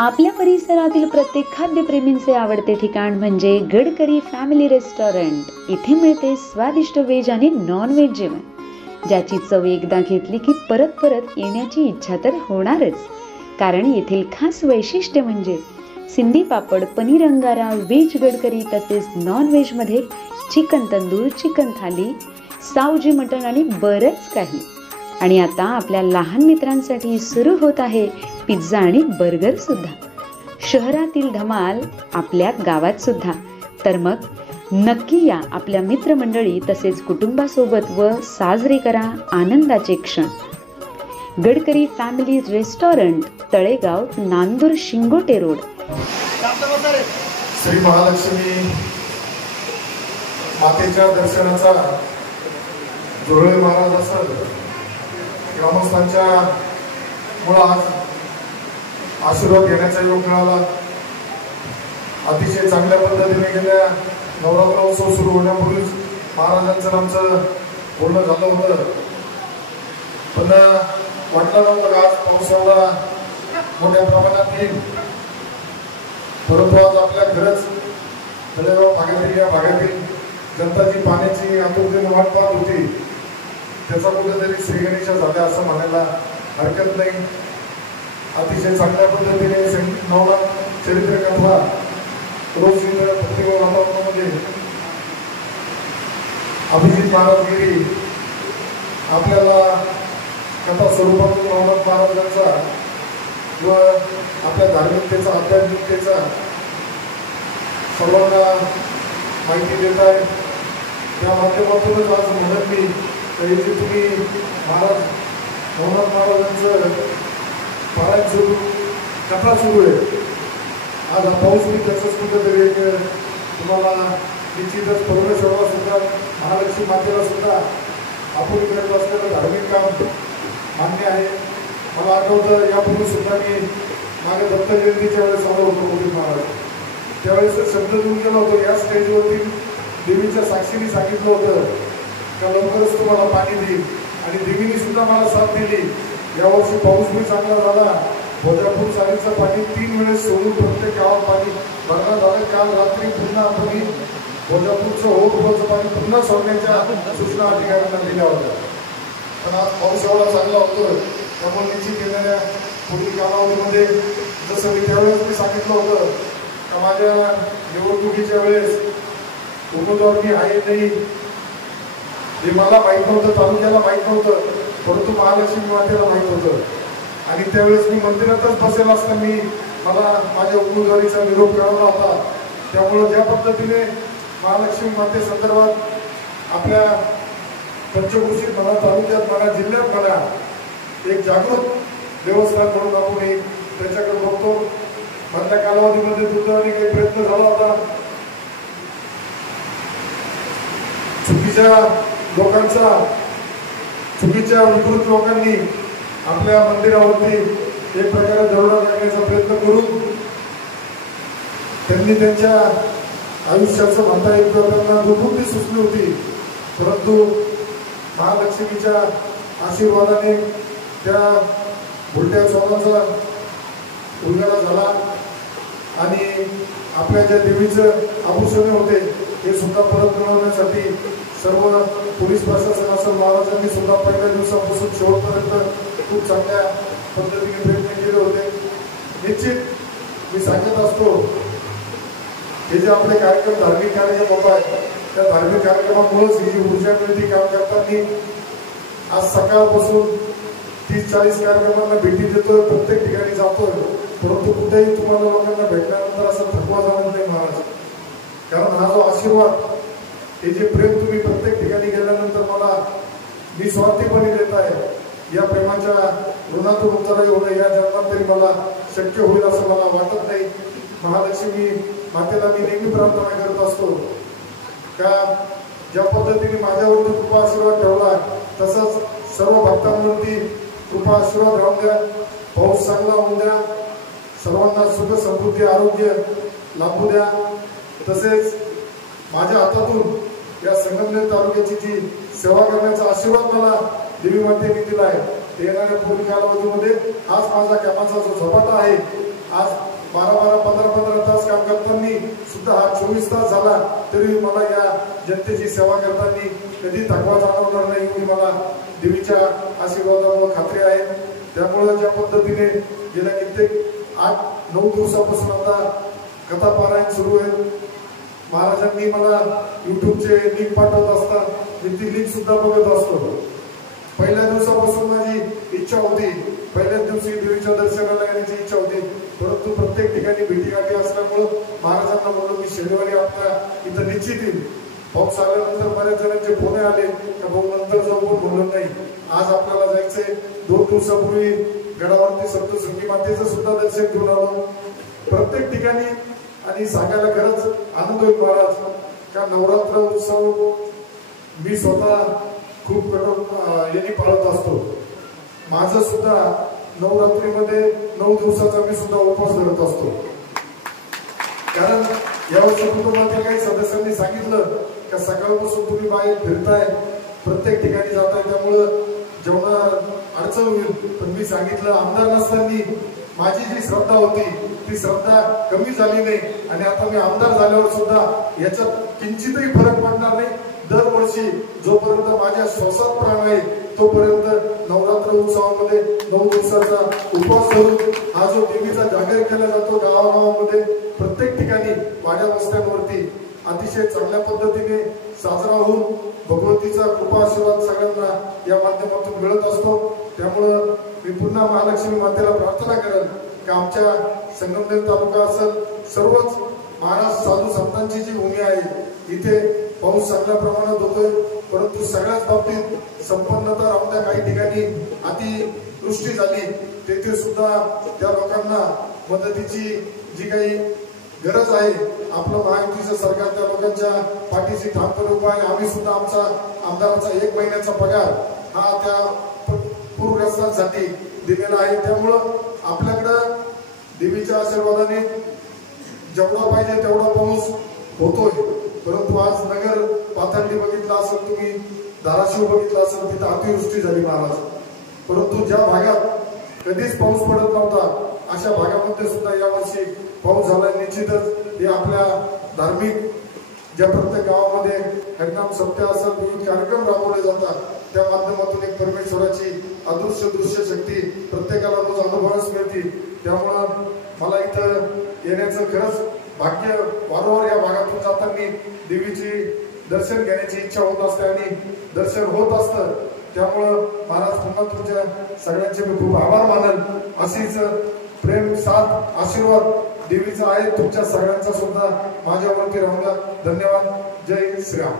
आपल्या परिसरातील प्रत्येक खाद्यप्रेमींचे आवडते ठिकाण म्हणजे गडकरी फॅमिली रेस्टॉरंट। इथे मिळते स्वादिष्ट व्हेज आणि नॉन व्हेज जेवण, ज्याची चव एकदा घेतली की परत परत येण्याची इच्छा तर होणारच। कारण येथील खास वैशिष्ट्य म्हणजे सिंधी पापड, पनीर अंगारा, व्हेज गडकरी तसेच नॉन व्हेज मध्ये चिकन तंदूर, चिकन थाली, सावजी मटण आणि बरंच काही। आणि आता आपल्या लहान मित्रांसाठी सुरू होत आहे पिझ्झा आणि बर्गर सुद्धा। शहरातील धमाल आपल्या गावात सुद्धा। तर मग नक्की या आपल्या मित्रमंडळी तसेच कुटुंबासोबत व साजरे करा आनंदाचे क्षण। Gadkari family restaurant, Talegaon, Nandur, Shingote road. Shri Mahalakshmi मातेच्या दर्शनाचा जुळवे महाराज असेल, ग्रामस्थांच्या मुळे आज आशीर्वाद घेण्याचा योग मिळाला। अतिशय चांगल्या पद्धतीने गेल्या नवरात्र उत्सव सुरू होण्यापूर्वीच महाराजांचं आमचं बोलणं झालं होतं, पण वाटलं नव्हतं आज पाऊस एवढा मोठ्या प्रमाणात येईल। परंतु आज आपल्या खरंच तळेगाव भागातील या भागातील जनता जी पाण्याची आतुरतेने वाट पाहत होती, त्याचा कुठेतरी श्रीगणेशा झाला असं म्हणायला हरकत नाही। अतिशय चांगल्या पद्धतीने नवनाथ चरित्र कथा रोज प्रत्येक वातावरणामध्ये अभिजित महाराजगिरी आपल्याला कथा स्वरूपातून नवनाथ महाराजांचा व आपल्या धार्मिकतेचा, आध्यात्मिकतेचा सर्वांना माहिती देत आहे। त्या माध्यमातूनच आज म्हणत मी जे तुम्ही महाराज नवनाथ महाराजांचं पारायण सुरू, कथा सुरू आहे। आज हा पाऊस मी त्याचंच कुठेतरी एक तुम्हाला निश्चितच परमेश्वराला सुद्धा, महालक्ष्मी मातेला सुद्धा आपण करत असलेलं धार्मिक काम मान्य आहे। मला आठवतं यापूर्वी सुद्धा मी माझ्या दत्त जयंतीच्या वेळेस आलो होतो मोदी महाराज, त्यावेळेस शब्द देऊन गेलो होतो। या स्टेजवरती देवीच्या साक्षीने सांगितलं होतं का लवकरच तुम्हाला पाणी देईल, आणि देवीने सुद्धा मला साथ दिली। यावर्षी पाऊस भी चांगला झाला। भोजापूर चालीचं पाणी 3 वेळेस सोडून प्रत्येक गावात पाणी भरणा झालं। काल रात्री पुन्हा आपण भोजापूरचं ओव्हरफ्लोचं पाणी पुन्हा सोडण्याच्या सूचना अधिकाऱ्यांना दिल्या होत्या, पण आज पाऊस एवढा चांगला होतो त्यामुळे निश्चित येणाऱ्या पुढील कालावधीमध्ये जसं मी त्यावेळेस मी सांगितलं होतं का माझ्या निवडणुकीच्या वेळेस उमेदवार मी आहे नाही हे मला माहीत नव्हतं, तालुक्याला माहीत नव्हतं, परंतु महालक्ष्मी मातेला माहीत होतं। आणि त्यावेळेस मी मंदिरातच बसेल असताना मला माझ्या उमेदवारीचा निरोप कळवला होता। त्यामुळे ज्या पद्धतीने महालक्ष्मी माते संदर्भात आपल्या पंचक्रोशीत म्हणा, तालुक्यात म्हणा, जिल्ह्यात म्हणा एक जागृत देवस्थान म्हणून आपण त्याच्याकडे बघतो। मधल्या कालावधीमध्ये दुर्दैवाने काही प्रयत्न झाला होता, चुकीच्या लोकांचा, चुकीच्या विकृत लोकांनी आपल्या मंदिरावरती एक प्रकारे दरोडा टाकण्याचा प्रयत्न करून त्यांनी त्यांच्या आयुष्याचं म्हणता येईल त्यांना दुर्बुद्धी सुचली होती, परंतु महालक्ष्मीच्या आशीर्वादाने त्या भुलट्या सोनाचा उलगडा झाला आणि आपल्या ज्या देवीचं आभूषणे होते ते सुद्धा परत मिळवण्यासाठी सर्व पोलीस प्रशासन असेल, महाराजांनी सुद्धा पहिल्या दिवसापासून शेवटपर्यंत खूप चांगल्या पद्धतीने प्रयत्न केले होते। निश्चित मी सांगत असतो हे जे आपले कार्यक्रम, धार्मिक कार्यक्रम होत आहेत, त्या धार्मिक कार्यक्रमामुळेच ही ऊर्जा मिळते काम करताना। आज सकाळपासून 30-40 कार्यक्रमांना भेटी देतोय, प्रत्येक ठिकाणी जातोय, परंतु कुठेही तुम्हाला लोकांना भेटल्यानंतर असं थकवा जाणवत नाही महाराज, कारण हा जो आशीर्वाद, हे जे प्रेम तुम्ही प्रत्येक ठिकाणी गेल्यानंतर मला निस्वार्थीपणे देत आहे, या प्रेमाच्या ऋणातून उतराई होणं या जन्मात तरी मला शक्य होईल असं मला वाटत नाही। महालक्ष्मी मातेला मी नेहमी प्रार्थना करत असतो का ज्या पद्धतीने माझ्यावरती कृपा आशीर्वाद ठेवला तसंच सर्व भक्तांवरती कृपा आशीर्वाद राहून द्या, पाऊस चांगला होऊन द्या, सर्वांना सुख समृद्धी आरोग्य लाभू द्या। तसेच माझ्या हातातून या संगमनेर तालुक्याची जी सेवा करण्याचा आशीर्वाद मला देवी मातेने दिला आहे, येणाऱ्या पुढील कालावधीमध्ये हाच माझा कामाचा जो झपाटा आहे आज 12-15 तास काम करताना सुद्धा हा 24 तास झाला तरी मला या जनतेची सेवा करताना कधी थकवा जाणवणार नाही एवढी मला देवीच्या आशीर्वादामुळे खात्री आहे. त्यामुळे ज्या पद्धतीने गेल्या कित्येक 8-9 दिवसापासून आता कथा पारायण सुरू आहे. महाराजांनी मला युट्यूबचे लिंक पाठवत असतात, मी ती लिंक सुद्धा बघत असतो. पहिल्या दिवसापासून माझी इच्छा होती, पहिल्याच दिवशी देवीच्या दर्शनाला येण्याची इच्छा होती, परंतु प्रत्येक ठिकाणी भेटीगाठी असल्यामुळं महाराजांना म्हणलो मी शनिवारी आपल्या इथं निश्चित येईल. पाऊस आल्यानंतर बऱ्याच जणांचे फोन आले का भाऊ नंतर जाऊ, पण म्हणलं नाही, आज आपल्याला जायचंय. 2 दिवसापूर्वी गडावरती सप्तशृंगी मातेचं सुद्धा दर्शन घेऊन आलो प्रत्येक ठिकाणी. आणि सांगायला खरंच आनंद होईल महाराज का नवरात्र उत्सव मी स्वतः खूप यांनी पाळत असतो. माझं सुद्धा नवरात्रीमध्ये 9 दिवसाचा मी सुद्धा उपवास धरत असतो. कारण यावर्षी कुटुंबातील काही सदस्यांनी सांगितलं का सकाळपासून तुम्ही बाहेर फिरताय, प्रत्येक ठिकाणी जाताय, त्यामुळं जेवणा अडचण होईल. पण मी सांगितलं आमदार नसताना माझी जी श्रद्धा होती ती श्रद्धा कमी झाली नाही आणि आता मी आमदार झाल्यावर सुद्धा याच्यात किंचितही फरक पडणार नाही. दरवर्षी जोपर्यंत माझ्या श्वासात प्राण आहे तोपर्यंत नवरात्र उत्सवामध्ये 9 दिवसाचा उपवास धरून हा जो देवीचा जागर केला जातो गावागावामध्ये प्रत्येक ठिकाणी वाड्या वस्त्यांवरती अतिशय चांगल्या पद्धतीने साजरा होऊन भगवतीचा कृपा आशीर्वाद सगळ्यांना या माध्यमातून मिळत असतो. त्यामुळं मी पुन्हा महालक्ष्मी मातेला प्रार्थना करेन की आमच्या संगमनेर तालुका असेल सर्वच महाराज साधू संतांची जी भूमी आहे इथे पाऊस चांगल्या प्रमाणात होतोय, परंतु सगळ्याच बाबतीत संपन्नता राहून काही ठिकाणी अतिवृष्टी झाली तेथे सुद्धा त्या लोकांना मदतीची जी काही गरज आहे आपलं महायुतीचं सरकार त्या लोकांच्या पाठीशी ठामपणे उभा आहे. आम्ही सुद्धा आमचा आमदाराचा 1 महिन्याचा पगार हा त्या पूरग्रस्तांसाठी दिलेला आहे. त्यामुळं आपल्याकडं देवीच्या आशीर्वादाने जेवढा पाहिजे तेवढा पाऊस होतोय. परंतु आज नगर पाथर्डी बघितला असेल, तुम्ही धाराशिव बघितला असेल, तिथं अतिवृष्टी झाली महाराज. परंतु ज्या भागात कधीच पाऊस पडत नव्हता अशा भागामध्ये सुद्धा यावर्षी पाऊस झाला. निश्चितच हे आपल्या धार्मिक ज्या प्रत्येक गावामध्ये हरिनाम सप्ताह असेल, विविध कार्यक्रम राबवले जातात, त्या माध्यमातून एक परमेश्वराची अदृश्य दृश्य शक्ती प्रत्येकाला रोज अनुभवास मिळते. त्यामुळं मला इथं येण्याचं खरंच भाग्य वारंवार या भागातून जाताना देवीची दर्शन घेण्याची इच्छा होत असते आणि दर्शन होत असतं. त्यामुळं महाराज पुन्हा तुमच्या सगळ्यांचे मी खूप आभार मानेल. अशीच प्रेम साथ आशीर्वाद देवीचा आहे तुमच्या सगळ्यांचा सुद्धा माझ्यावरती राहून. धन्यवाद. जय श्रीराम.